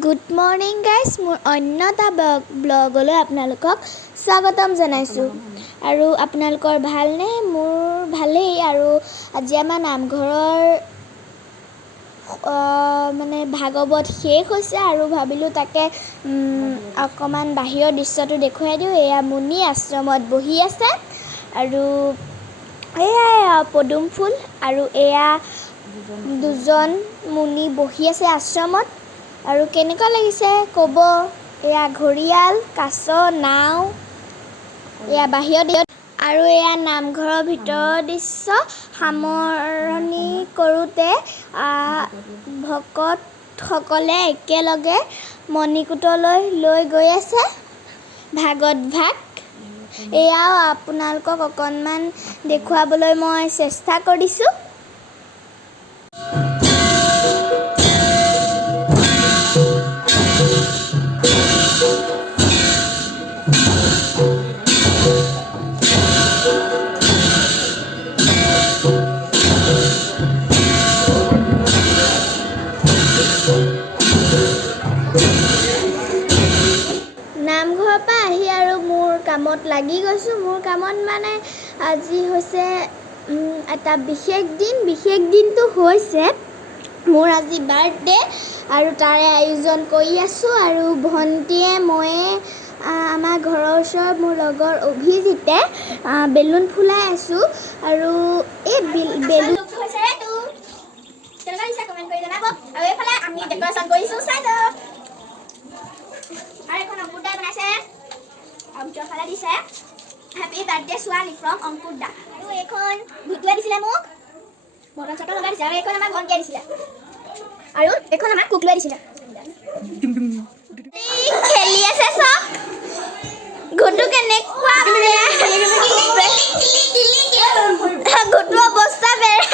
Good morning guys, মোৰ অন্য এটা ব্লগলৈ আপোনালোকক স্বাগতম জনাইছোঁ। আৰু আপোনালোকৰ ভালনে? মোৰ ভালেই। আৰু আজি আমাৰ নামঘৰৰ মানে ভাগৱত শেষ হৈছে আৰু ভাবিলোঁ তাকে অকণমান বাহিৰৰ দৃশ্যটো দেখুৱাই দিওঁ। এয়া মুনি আশ্ৰমত বহি আছে আৰু এয়াই পদুম ফুল আৰু এয়া দুজন মুনি বহি আছে আশ্ৰমত। আৰু কেনেকুৱা লাগিছে ক'ব। এয়া ঘৰিয়াল, কাছ, নাও, এয়া বাহিৰত আৰু এয়া নামঘৰৰ ভিতৰৰ দৃশ্য। সামৰণি কৰোঁতে ভকতসকলে একেলগে মণিকূটলৈ লৈ গৈ আছে ভাগৱত ভাগ। এয়াও আপোনালোকক অকণমান দেখুৱাবলৈ মই চেষ্টা কৰিছোঁ। নামঘৰৰ পৰা আহি আৰু মোৰ কামত লাগি গৈছোঁ। মোৰ কামত মানে আজি হৈছে এটা বিশেষ দিন। বিশেষ দিনটো হৈছে মোৰ আজি বাৰ্থডে আৰু তাৰে আয়োজন কৰি আছোঁ। আৰু ভণ্টীয়ে ময়ে আমাৰ ঘৰৰ ওচৰত মোৰ লগৰ অভিজিতে বেলুন ফুলাই আছোঁ। আৰু এই বেলুন কমেণ্ট কৰি জনাব। আৰু এইফালে আমি ডেক'ৰেশ্যন কৰিছোঁ, চাই যাওক। আৰু এখন অংকুৰ দাই বনাইছে আৰু ভিতৰফালে দিছে হেপী বাৰ্থডে ছোৱালী ফ্ৰম অংকুৰ দা। আৰু এইখন ভিতুৱে দিছিলে মোক, বটন চটন লগাই দিছে। আৰু এইখন আমাৰ ভণ্টিয়ে দিছিলে আৰু এইখন আমাৰ কুকুৱে দিছিলে। খেলি আছে চব। ঘুটু কেনেকুৱা ঘুটু অৱস্থা বেয়া।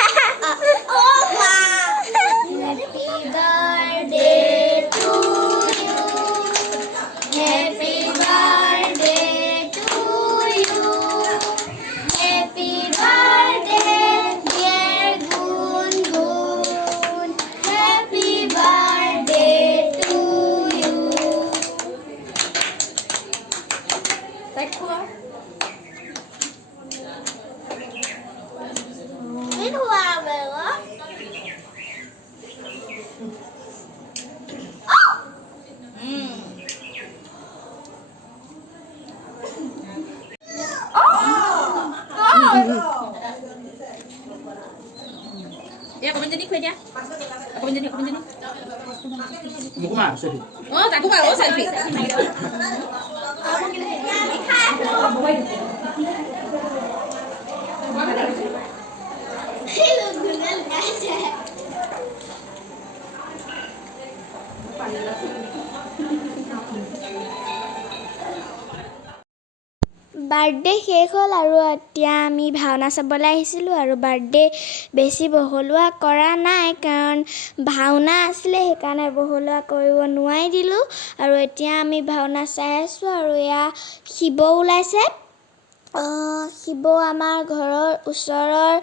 Ya, komen jadi kue dia. Komen jadi. Mau kemana selfie? Oh, tak aku mau selfie. Birthday শেষ হ'ল আৰু এতিয়া আমি ভাওনা চাবলৈ আহিছিলোঁ। আৰু বাৰ্থডে বেছি বহলোৱা কৰা নাই, কাৰণ ভাওনা আছিলে, সেইকাৰণে বহলোৱা কৰিব নোৱাৰি দিলোঁ। আৰু এতিয়া আমি ভাওনা চাই আছোঁ। আৰু এয়া শিৱ ওলাইছে। শিৱ আমাৰ ঘৰৰ ওচৰৰ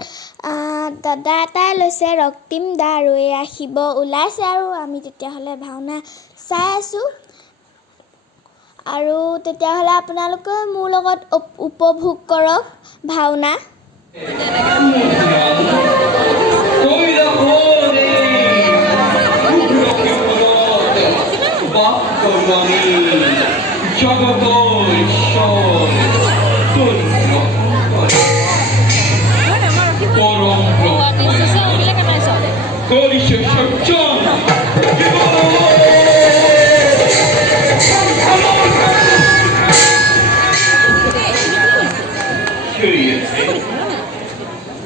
দাদা এটাই লৈছে, ৰক্তিম দা। আৰু এয়া শিৱ ওলাইছে আৰু আমি তেতিয়াহ'লে ভাওনা চাই আছোঁ। আৰু তেতিয়াহ'লে আপোনালোকে মোৰ লগত উপভোগ কৰক ভাওনা।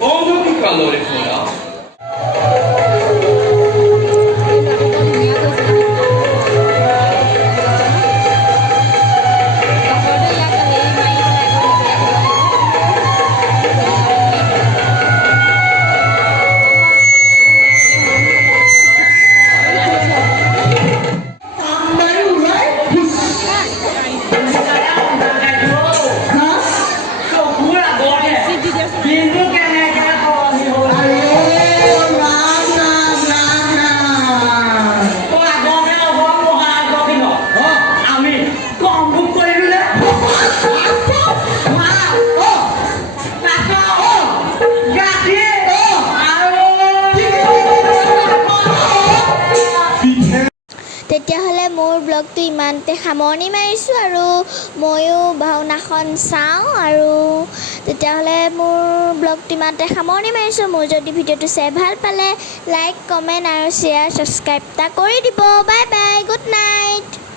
Oh, che calore fuori! ব্লগটো ইমানতে সামৰণি মাৰিছোঁ আৰু ময়ো ভাওনাখন চাওঁ আৰু তেতিয়াহ'লে মোৰ ব্লগটো ইমানতে সামৰণি মাৰিছোঁ মোৰ যদি ভিডিঅ'টো চাই ভাল পালে লাইক কমেণ্ট আৰু শ্বেয়াৰ ছাবস্ক্ৰাইব এটা কৰি দিব বাই বাই গুড নাইট